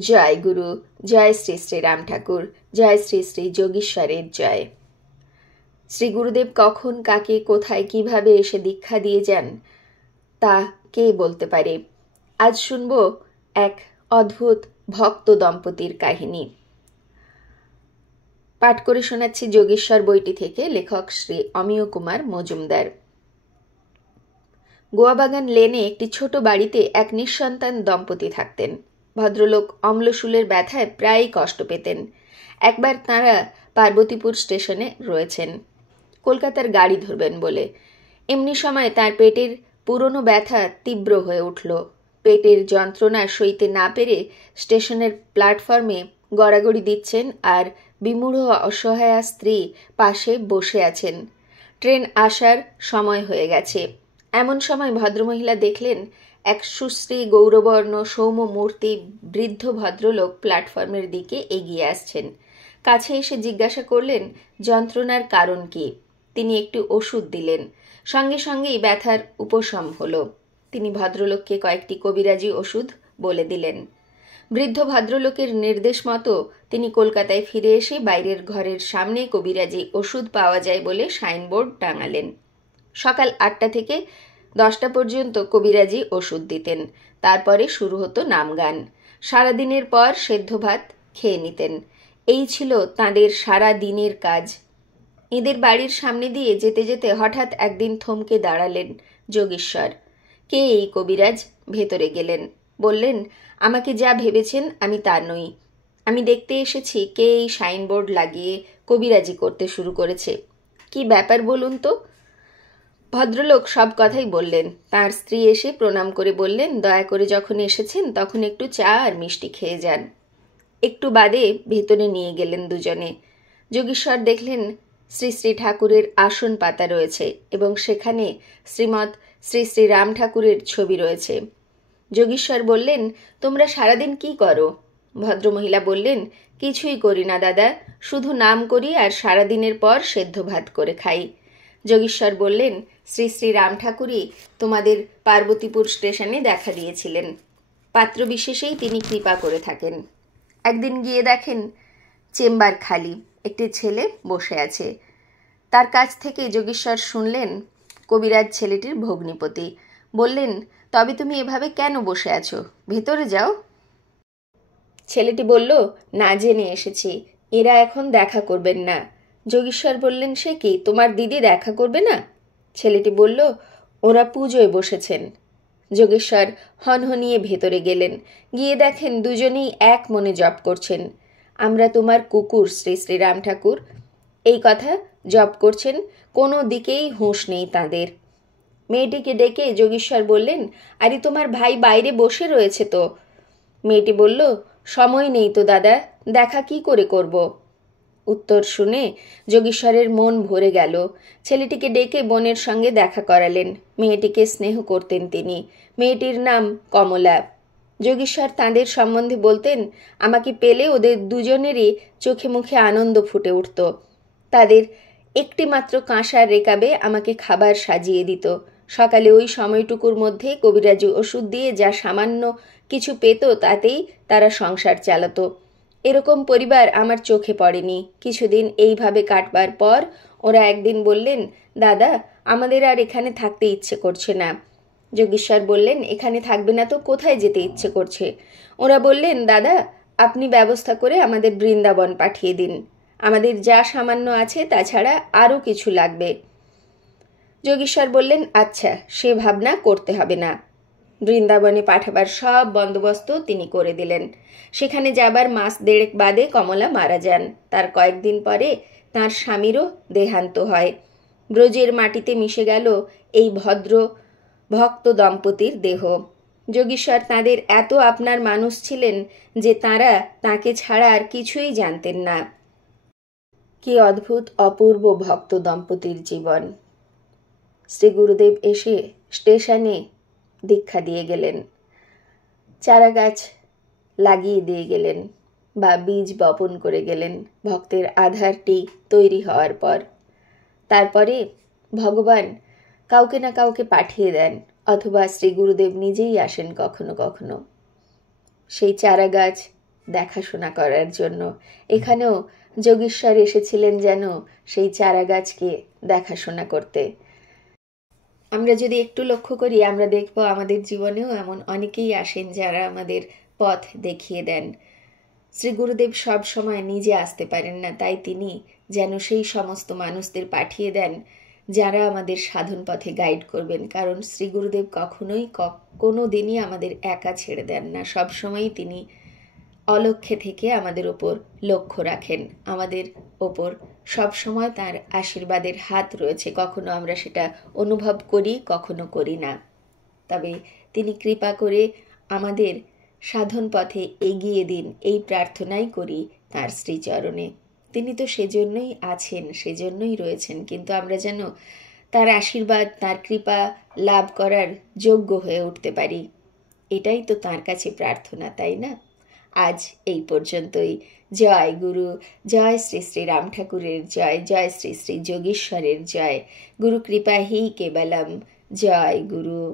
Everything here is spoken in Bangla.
জয় গুরু, জয় শ্রী শ্রী রাম ঠাকুর, জয় শ্রী শ্রী যোগীশ্বরের জয়। শ্রী গুরুদেব কখন কাকে কোথায় কিভাবে এসে দীক্ষা দিয়ে যান তা কে বলতে পারে। আজ শুনব এক অদ্ভুত ভক্ত দম্পতির কাহিনী। পাঠ করে শোনাচ্ছি যোগেশ্বর বইটি থেকে, লেখক শ্রী অমিয় কুমার মজুমদার। গোয়াবাগান লেনে একটি ছোট বাড়িতে এক নিঃসন্তান দম্পতি থাকতেন। ভদ্রলোক অম্লশূলের ব্যথায় প্রায়ই কষ্ট পেতেন। একবার তাঁরা পার্বতীপুর স্টেশনে রয়েছেন কলকাতার গাড়ি ধরবেন বলে। এমনি সময় তার পেটের পুরনো ব্যথা তীব্র হয়ে উঠল। পেটের যন্ত্রণা সইতে না পেরে স্টেশনের প্ল্যাটফর্মে গড়াগড়ি দিচ্ছেন আর বিমূঢ় অসহায়া স্ত্রী পাশে বসে আছেন। ট্রেন আসার সময় হয়ে গেছে। এমন সময় ভদ্রমহিলা দেখলেন এক সুশ্রী গৌরবর্ণ সৌম্য মূর্তি বৃদ্ধ ভদ্রলোক প্ল্যাটফর্মের দিকে এগিয়ে আসছেন। কাছে এসে জিজ্ঞাসা করলেন যন্ত্রণার কারণ কি। তিনি একটি ওষুধ দিলেন। সঙ্গে সঙ্গেই ব্যথার উপশম হলো। তিনি ভদ্রলোককে কয়েকটি কবিরাজি ওষুধ বলে দিলেন। বৃদ্ধ ভদ্রলোকের নির্দেশ মতো তিনি কলকাতায় ফিরে এসে বাইরের ঘরের সামনে কবিরাজি ওষুধ পাওয়া যায় বলে সাইনবোর্ড টাঙালেন। সকাল 8টা থেকে 10টা পর্যন্ত কবিরাজি ওষুধ দিতেন। তারপরে শুরু হতো নামগান। সারাদিনের পর সেদ্ধ ভাত খেয়ে নিতেন। এই ছিল তাঁদের সারা দিনের কাজ। এদের বাড়ির সামনে দিয়ে যেতে যেতে হঠাৎ একদিন থমকে দাঁড়ালেন যোগেশ্বর। কে এই কবিরাজ? ভেতরে গেলেন। বললেন, আমাকে যা ভেবেছেন আমি তা নই। আমি দেখতে এসেছি কে এই সাইনবোর্ড লাগিয়ে কবিরাজি করতে শুরু করেছে। কি ব্যাপার বলুন তো। ভদ্রলোক সব কথাই বললেন। তার স্ত্রী এসে প্রণাম করে বললেন, দয়া করে যখন এসেছেন তখন একটু চা আর মিষ্টি খেয়ে যান। একটু বাদে ভেতরে নিয়ে গেলেন দুজনে। যোগীশ্বর দেখলেন শ্রী শ্রী ঠাকুরের আসন পাতা রয়েছে এবং সেখানে শ্রীমৎ শ্রী শ্রী রাম ঠাকুরের ছবি রয়েছে। যোগীশ্বর বললেন, তোমরা সারাদিন কি করো? ভদ্রমহিলা বললেন, কিছুই করি না দাদা, শুধু নাম করি আর সারাদিনের পর সেদ্ধ ভাত করে খাই। যোগীশ্বর বললেন, শ্রী শ্রী রাম ঠাকুরই তোমাদের পার্বতীপুর স্টেশনে দেখা দিয়েছিলেন। পাত্র বিশেষেই তিনি কৃপা করে থাকেন। একদিন গিয়ে দেখেন চেম্বার খালি, একটি ছেলে বসে আছে। তার কাছ থেকে যোগীশ্বর শুনলেন কবিরাজ ছেলেটির ভগ্নিপতি। বললেন, তবে তুমি এভাবে কেন বসে আছো? ভেতরে যাও। ছেলেটি বলল, না জেনে এসেছি, এরা এখন দেখা করবেন না। যোগীশ্বর বললেন, সে কি, তোমার দিদি দেখা করবে না? ছেলেটি বলল, ওরা পুজোয় বসেছেন। যোগেশ্বর হনহনিয়ে ভেতরে গেলেন। গিয়ে দেখেন দুজনেই এক মনে জপ করছেন। আমরা তোমার কুকুর শ্রী শ্রী রাম ঠাকুর, এই কথা জপ করছেন। কোনো দিকেই হুঁশ নেই তাঁদের। মেয়েটিকে ডেকে যোগীশ্বর বললেন, আরে তোমার ভাই বাইরে বসে রয়েছে তো। মেয়েটি বলল, সময় নেই তো দাদা, দেখা কি করে করব? উত্তর শুনে যোগীশ্বরের মন ভরে গেল। ছেলেটিকে ডেকে বোনের সঙ্গে দেখা করালেন। মেয়েটিকে স্নেহ করতেন তিনি। মেয়েটির নাম কমলা। যোগীশ্বর তাঁদের সম্বন্ধে বলতেন, আমাকে পেলে ওদের দুজনেরই চোখে মুখে আনন্দ ফুটে উঠত। তাদের একটি মাত্র কাঁসার রেকাবে আমাকে খাবার সাজিয়ে দিত। সকালে ওই সময়টুকুর মধ্যে কবিরাজি ওষুধ দিয়ে যা সামান্য কিছু পেত তাতেই তারা সংসার চালাতো। এরকম পরিবার আমার চোখে পড়েনি। কিছুদিন এইভাবে কাটবার পর ওরা একদিন বললেন, দাদা আমাদের আর এখানে থাকতে ইচ্ছে করছে না। যোগীশ্বর বললেন, এখানে থাকবে না তো কোথায় যেতে ইচ্ছে করছে? ওরা বললেন, দাদা আপনি ব্যবস্থা করে আমাদের বৃন্দাবন পাঠিয়ে দিন। আমাদের যা সামান্য আছে তাছাড়া আরও কিছু লাগবে। যোগীশ্বর বললেন, আচ্ছা, সে ভাবনা করতে হবে না। বৃন্দাবনে পাঠাবার সব বন্দোবস্ত তিনি করে দিলেন। সেখানে যাবার মাস দেড়েক বাদে কমলা মারা যান। তার কয়েকদিন পরে তাঁর স্বামীরও দেহান্ত হয়। ব্রজের মাটিতে মিশে গেল এই ভদ্র ভক্ত দম্পতির দেহ। যোগীশ্বর তাঁদের এত আপনার মানুষ ছিলেন যে তাঁরা তাঁকে ছাড়া আর কিছুই জানতেন না। কি অদ্ভুত অপূর্ব ভক্ত দম্পতির জীবন। শ্রী গুরুদেব এসে স্টেশনে দীক্ষা দিয়ে গেলেন। চারা গাছ লাগিয়ে দিয়ে গেলেন বা বীজ বপন করে গেলেন ভক্তের আধারটি তৈরি হওয়ার পর। তারপরে ভগবান কাউকে না কাউকে পাঠিয়ে দেন, অথবা শ্রী গুরুদেব নিজেই আসেন কখনো কখনো। সেই চারা গাছ দেখাশোনা করার জন্য। এখানেও যোগীশ্বর এসেছিলেন যেন সেই চারা গাছকে দেখাশোনা করতে। আমরা যদি একটু লক্ষ্য করি, আমরা দেখব আমাদের জীবনেও এমন অনেকেই আসেন যারা আমাদের পথ দেখিয়ে দেন। শ্রী গুরুদেব সব সময় নিজে আসতে পারেন না, তাই তিনি যেন সেই সমস্ত মানুষদের পাঠিয়ে দেন যারা আমাদের সাধন পথে গাইড করবেন। কারণ শ্রী গুরুদেব কখনোই কোনো দিনই আমাদের একা ছেড়ে দেন না। সবসময়ই তিনি অলক্ষ্যে থেকে আমাদের ওপর লক্ষ্য রাখেন, আমাদের ওপর সবসময় তার আশীর্বাদের হাত রয়েছে। কখনো আমরা সেটা অনুভব করি, কখনো করি না। তবে তিনি কৃপা করে আমাদের সাধন পথে এগিয়ে দিন, এই প্রার্থনাই করি তাঁর শ্রীচরণে। তিনি তো সেজন্যই আছেন, সেজন্যই রয়েছেন, কিন্তু আমরা যেন তার আশীর্বাদ, তার কৃপা লাভ করার যোগ্য হয়ে উঠতে পারি, এটাই তো তাঁর কাছে প্রার্থনা, তাই না? আজ এই পর্যন্তই। জয় গুরু, জয় শ্রী শ্রী রাম ঠাকুরের জয়, জয় শ্রী শ্রী যোগীশ্বরের জয়। গুরু কৃপা হি কেবলম। জয় গুরু।